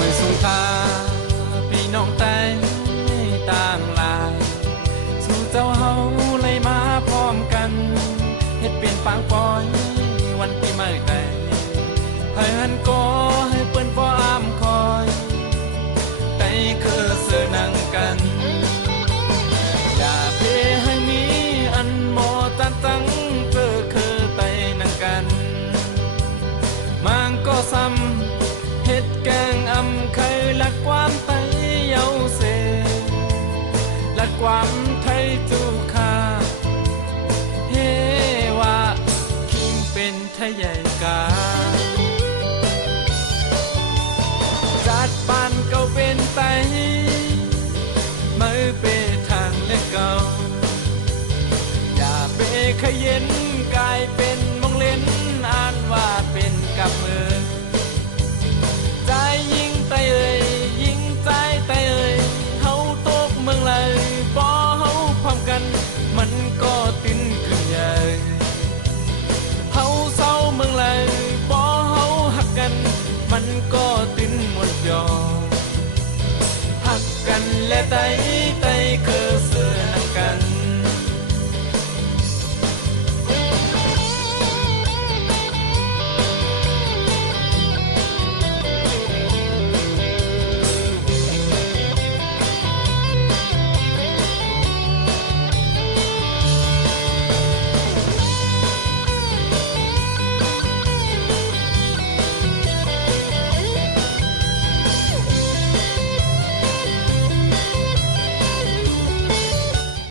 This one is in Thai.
วยสงขาพี่น้องแต่ต่างหลาย สู่เจ้าเฮาเลยมาพร้อมกันเฮ็ดเป็นปางปอย วันปีใหม่แต่ให้หันก็ใความไทยจูคาเฮวาคิงเป็นไทยใหญ่กาจัดปานเก่าเป็นไตมือเปทางและเก่าอย่าเปขยเย็นกลายเป็นมองเล่นอ่านว่าเป็นกับมือันและไตไตเคย